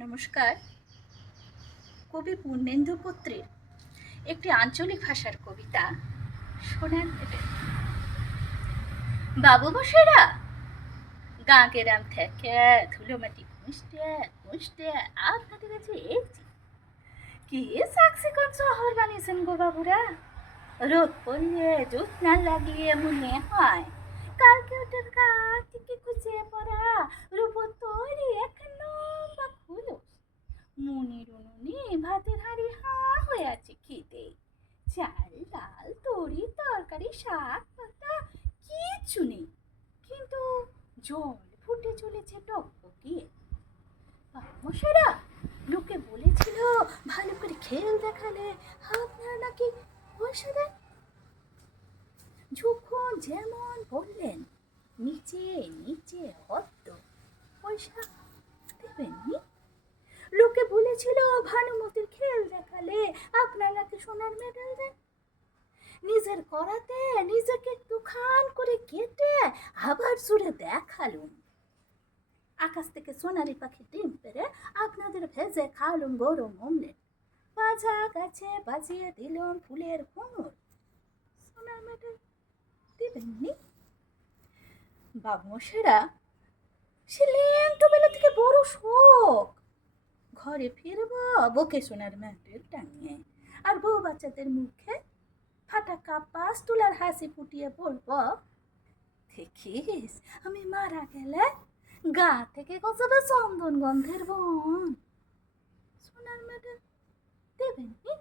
নমস্কার। কবি পূর্ণেন্দু পুত্রের একটি আঞ্চলিক ভাষার কবিতা সোনার পেটে। বাবু মশাইরা গাঁ গেরাম থেকে ধুলো মাটি খুঁজতে খুঁজতে আপনাদের কাছে এসেছি। কি সাকসিকন শহর বানিয়েছেন গো বাবুরা। রোদ পড়লে জ্যোৎস্না লাগিয়ে মনে হয় কালকে ওটার গা থেকে খুঁজে পড়া রূপর তৈরি এক লম্বা খুলস। মনির উনুনে ভাতের হাঁড়ি হাঁ হয়ে আছে খিদে। চাল ডাল তরি তরকারি শাক পাতা কিচ্ছু নেই, কিন্তু জল ফুটে চলেছে টকটকিয়ে। মশাইরা লোকে বলেছিল ভালো করে খেল দেখালে আপনারা নাকি পয়সা দেন। যখন যেমন বললেন নিচে নিচে হদ্দ পয়সা দেবেননি। লোকে বলেছিল ভানুমতির খেল দেখালে আপনারা নাকি সোনার মেডেল দেন। নিজের করাতে নিজেকে দুখান করে কেটে আবার সুরে দেখালুম। আকাশ থেকে সোনারি পাখি ডিম পেরে আপনাদের ভেজে খাওয়ালুম গরম অমলেট। বাজা গাছে বাজিয়ে দিলাম ফুলের কুমড়। সোনার মেডেল দিবেননি। বাবুমশাইরা সে লেংটো বেলা থেকে বড় শোক। ঘরে ফিরব বুকে সোনার মেডেল টাঙিয়ে, আর বউ বাচ্চাদের মুখে ফাটা কাপাস তুলার হাসি ফুটিয়ে বলব, দেখিস আমি মারা গেলে গা থেকে গজাবে চন্দন গন্ধের বন। সোনার মেডেল দেবেননি।